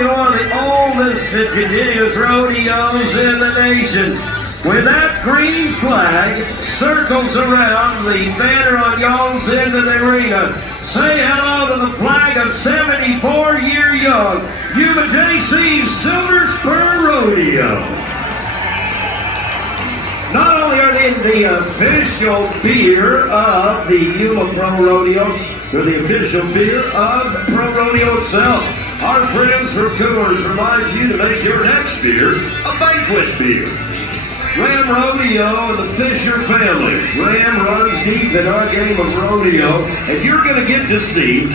talking one of the oldest and continuous rodeos in the nation. When that green flag circles around the banner on y'all's end of the arena, say hello to the flag of 74-year young Yuma JC's Silver Spur Rodeo. Not only are they the official beer of the Yuma Pro Rodeo, they're the official beer of Pro Rodeo itself. Our friends from Coors remind you to make your next beer a banquet beer. Ram Rodeo and the Fisher family. Ram runs deep in our game of rodeo, and you're going to get to see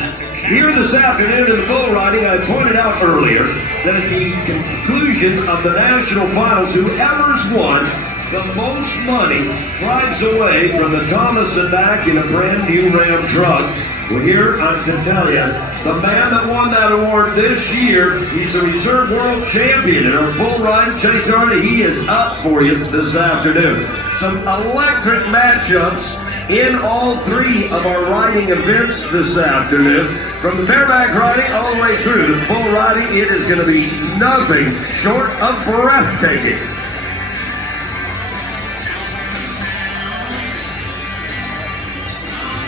here this afternoon in the bull riding. I pointed out earlier that at the conclusion of the national finals, whoever's won the most money drives away from the Thomas and Mack in a brand new Ram truck. Well, here I'm to tell you, the man that won that award this year, he's the reserve world champion in our bull riding. Kenny Thornton, he is up for you this afternoon. Some electric matchups in all three of our riding events this afternoon. From the bareback riding all the way through to bull riding, it is going to be nothing short of breathtaking.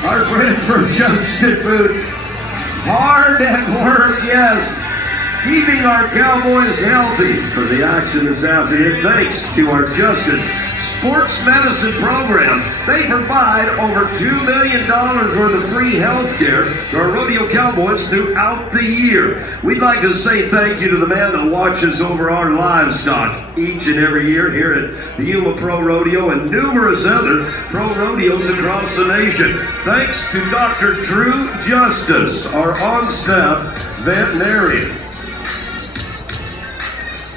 Our friend from Justin Boots, hard at work, yes, keeping our Cowboys healthy for the action this afternoon. Thanks to our Justin Sports Medicine Program. They provide over $2 million worth of free health care to our rodeo cowboys throughout the year. We'd like to say thank you to the man that watches over our livestock each and every year here at the Yuma Pro Rodeo and numerous other pro rodeos across the nation. Thanks to Dr. Drew Justice, our on-staff veterinarian.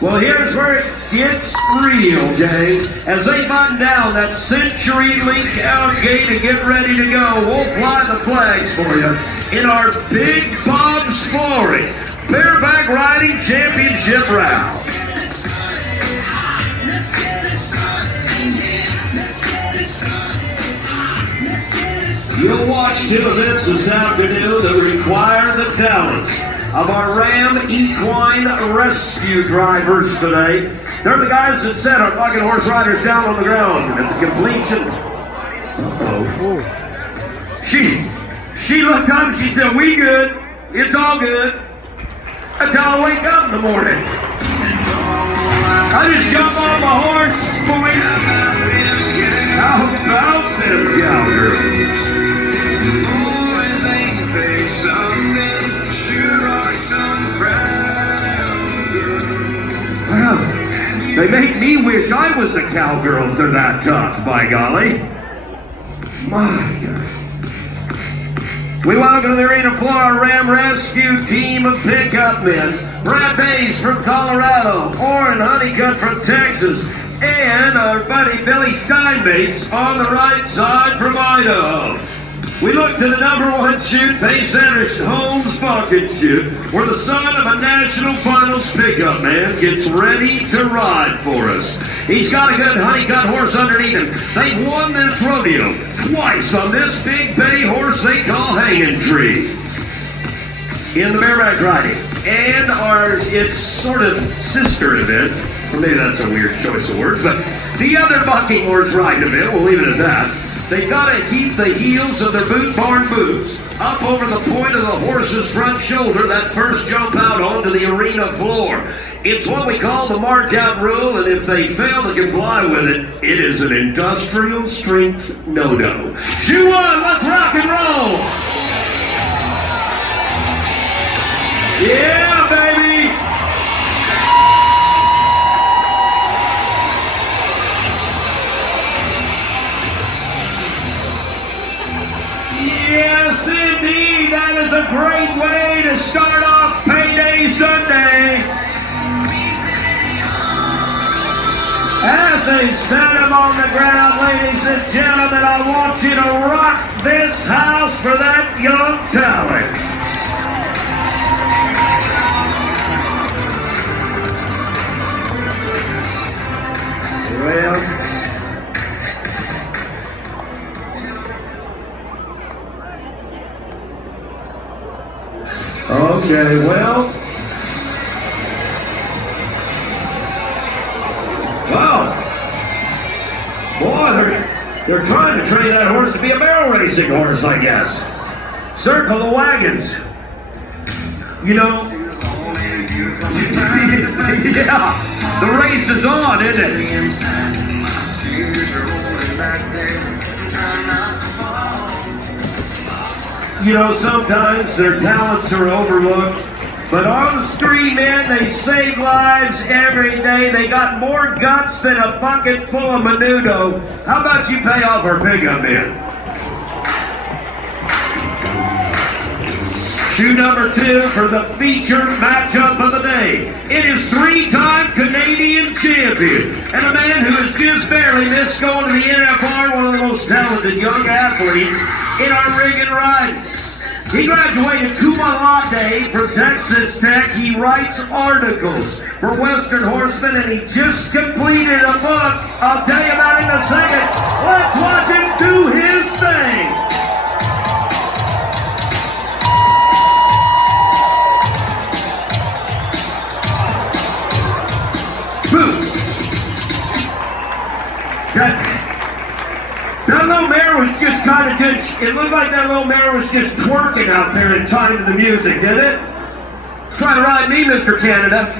Well, here's where it gets real, gang. As they button down that CenturyLink out gate and get ready to go, we'll fly the flags for you in our Big Bob's Flooring Bareback Riding Championship round. You'll watch two events this afternoon that require the talents of our Ram Equine Rescue drivers today. They're the guys that set our fucking horse riders down on the ground at the completion. She looked up and she said, "We good. It's all good." That's how I wake up in the morning. I just jump on my horse, boy. How about them cowgirls? Well, they make me wish I was a cowgirl if they're that tough, by golly. My God. We welcome to the arena floor our Ram Rescue team of pickup men. Brad Bays from Colorado, Orrin Honeycutt from Texas, and our buddy Billy Steinbates on the right side from Idaho. We look to the number one chute, Pace Anderson, Holmes Bucket Chute, where the son of a national finals pickup man gets ready to ride for us. He's got a good Honeycutt horse underneath him. They've won this rodeo twice on this big bay horse they call Hanging Tree in the bareback riding. And its sort of sister event, or maybe that's a weird choice of words, but the other bucking horse riding event, we'll leave it at that. They've got to keep the heels of their boot barn boots up over the point of the horse's front shoulder, that first jump out onto the arena floor. It's what we call the mark-out rule, and if they fail to comply with it, it is an industrial strength no-no. Shoe on, let's rock and roll! Yeah, baby! Yes, indeed. That is a great way to start off Payday Sunday. As they set him on the ground, ladies and gentlemen, I want you to rock this house for that young talent. Well, okay, well, They're trying to train that horse to be a barrel racing horse, I guess. Circle the wagons. You know, yeah, the race is on, isn't it? You know, sometimes their talents are overlooked, but on the street, man, they save lives every day. They got more guts than a bucket full of menudo. How about you pay off our pickup man? Shoe number 2 for the feature matchup of the day. It is 3-time Canadian champion and a man who has just barely missed going to the NFR, one of the most talented young athletes in our ring and ride. He graduated cum laude from Texas Tech. He writes articles for Western Horseman, and he just completed a book. I'll tell you about it in a second. Let's watch him do his thing. That little mare was just kind of good. It looked like that little mare was just twerking out there in time to the music, didn't it? Try to ride me, Mr. Canada.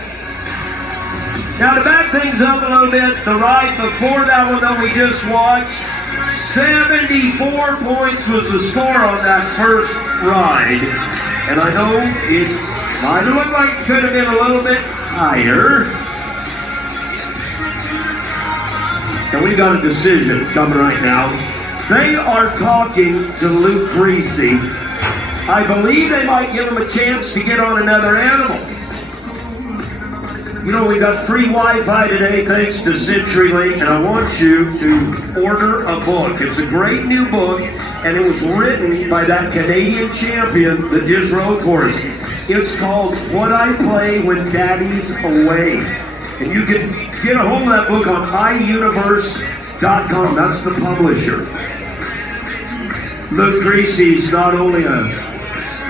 Now, to back things up a little bit, the ride before that one that we just watched, 74 points was the score on that first ride. And I know it might have looked like it could have been a little bit higher. And we got a decision coming right now. They are talking to Luke Greasy. I believe they might give him a chance to get on another animal. You know, we got free Wi-Fi today thanks to CenturyLink, and I want you to order a book. It's a great new book, and it was written by that Canadian champion that just rode for us. It's called What I Play When Daddy's Away. And you can get a hold of that book on iUniverse.com. That's the publisher. Luke Greasy's not only a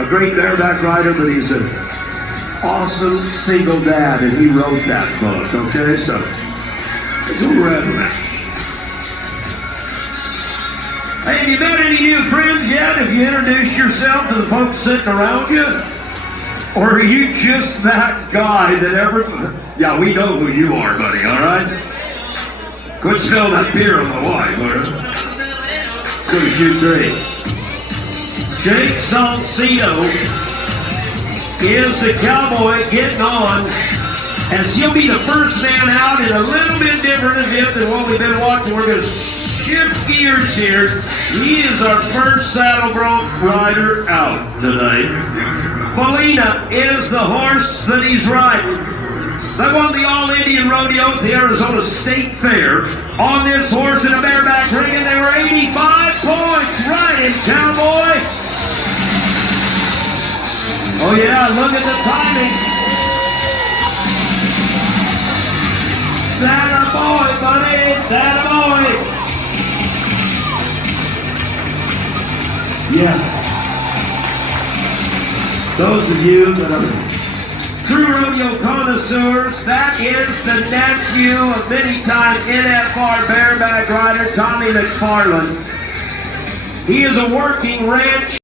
great bareback rider, but he's an awesome single dad, and he wrote that book, okay? So, that's what we're having that. Hey, have you met any new friends yet? Have you introduced yourself to the folks sitting around you? Or are you just that guy that yeah, we know who you are, buddy, all right? Quit spilling that beer on my wife, all right? Let's go to shoot 3. Jake Salcedo is the cowboy getting on, as he'll be the first man out in a little bit different event than what we've been watching. We're going to shift gears here. He is our first saddle bronc rider out tonight. Felina is the horse that he's riding. They won the All-Indian Rodeo at the Arizona State Fair on this horse in a bareback ring, and they were 85 points. Riding, cowboy. Oh yeah, look at the timing. That a boy, buddy. That a boy. Yes. Those of you that are true rodeo connoisseurs, that is the nephew of many-time NFR bareback rider Tommy McFarland. He is a working ranch